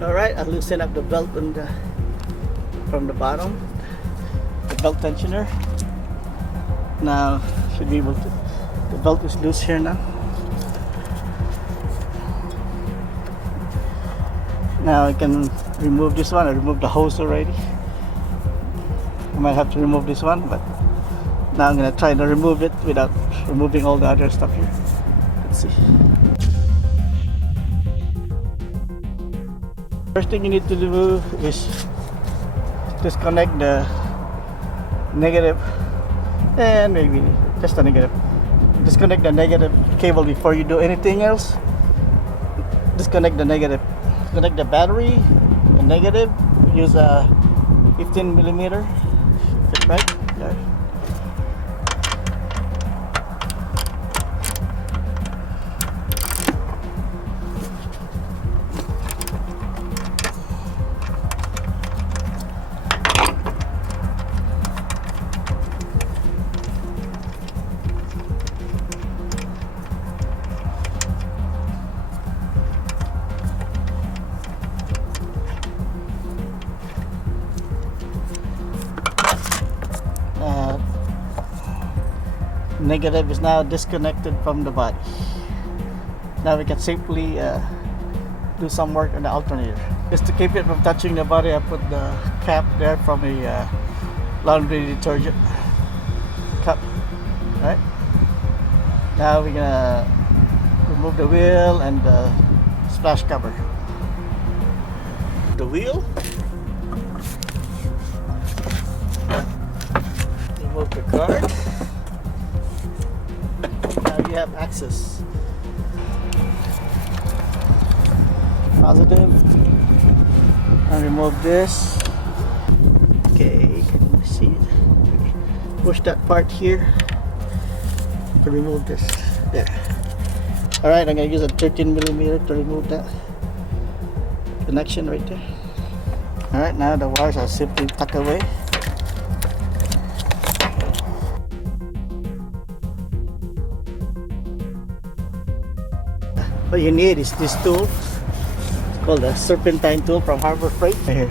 Alright, I loosen up the belt from the bottom, the belt tensioner. Now should be able to, the belt is loose here now. Now I can remove this one. I removed the hose already. I might have to remove this one, but now I'm gonna try to remove it without removing all the other stuff here. Let's see. First thing you need to do is disconnect the negative and maybe just the negative. Disconnect the negative cable before you do anything else. Disconnect the negative. Disconnect the battery, the negative. Use a 15mm. Fit right there. Negative is now disconnected from the body. Now we can safely do some work on the alternator. Just to keep it from touching the body, I put the cap there from a laundry detergent cup. Right now we're gonna remove the wheel and the splash cover. The wheel, remove the card. You have access. Positive. And remove this. Okay, can you see it? Okay. Push that part here to remove this. There. Alright, I'm gonna use a 13mm to remove that connection right there. Alright, now the wires are simply tucked away. What you need is this tool. It's called a serpentine tool from Harbor Freight. Right here.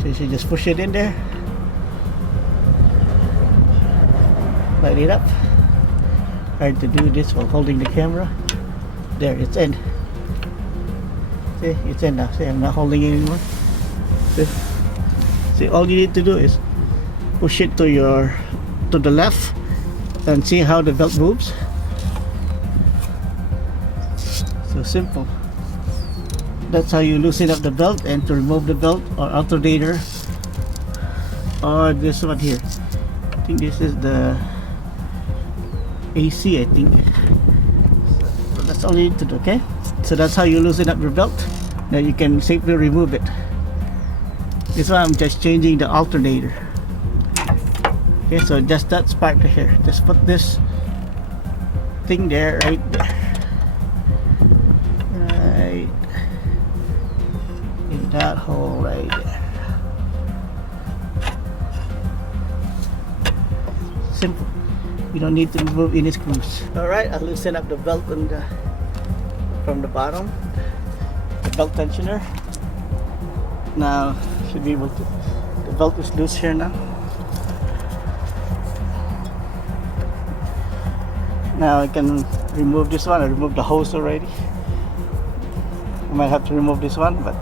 So you just push it in there. Light it up. Hard to do this while holding the camera. There, it's in. See, it's in now. See, I'm not holding it anymore. See, all you need to do is push it to the left and see how the belt moves. So simple. That's how you loosen up the belt, and to remove the belt or alternator, or this one here. I think this is the AC, I think. So that's all you need to do, okay? So that's how you loosen up your belt. Now you can safely remove it. This one I'm just changing the alternator. Okay, so just that part right here. Just put this thing there, right there. In that hole right there. Simple. You don't need to remove any screws. Alright, I'll loosen up the belt from the bottom, the belt tensioner. Now should be able to, the belt is loose here now. Now I can remove this one. I removed the hose already. I might have to remove this one, but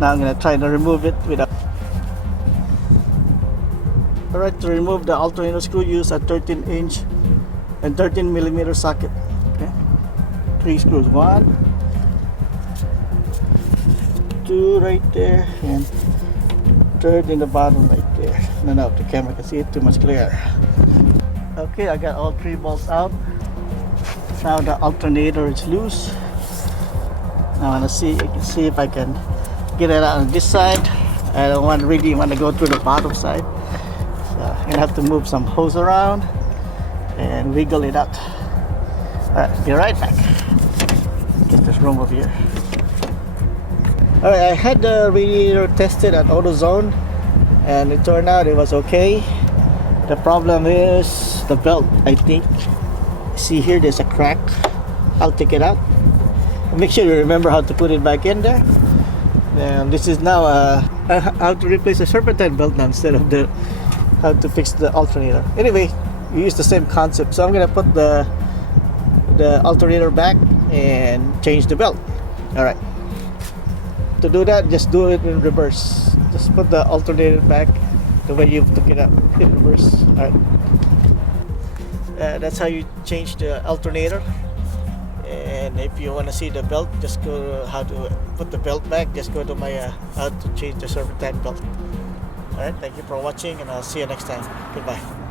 now I'm gonna try to remove it without. Alright, to remove the alternator screw, use a 13-inch and 13mm socket. Okay, 3 screws. 1, 2 right there, and third in the bottom right there. No, the camera can see it too much clearer. Okay, I got all 3 bolts out. Now the alternator is loose. Now I want to see, you can see if I can get it out on this side. I don't really want to go through the bottom side, so I'm gonna have to move some hose around and wiggle it out. Alright, be right back. Get this room over here. Alright, I had the radiator tested at Autozone, and it turned out it was okay. The problem is the belt, I think. See here, there's a crack. I'll take it out. Make sure you remember how to put it back in there. And this is now how to replace the serpentine belt now instead of the how to fix the alternator. Anyway, you use the same concept. So I'm gonna put the alternator back and change the belt. All right. To do that, just do it in reverse. Just put the alternator back the way you took it out in reverse. All right. That's how you change the alternator. And if you want to see the belt, just go to how to put the belt back. Just go to my how to change the serpentine belt. Alright, thank you for watching, and I'll see you next time. Goodbye.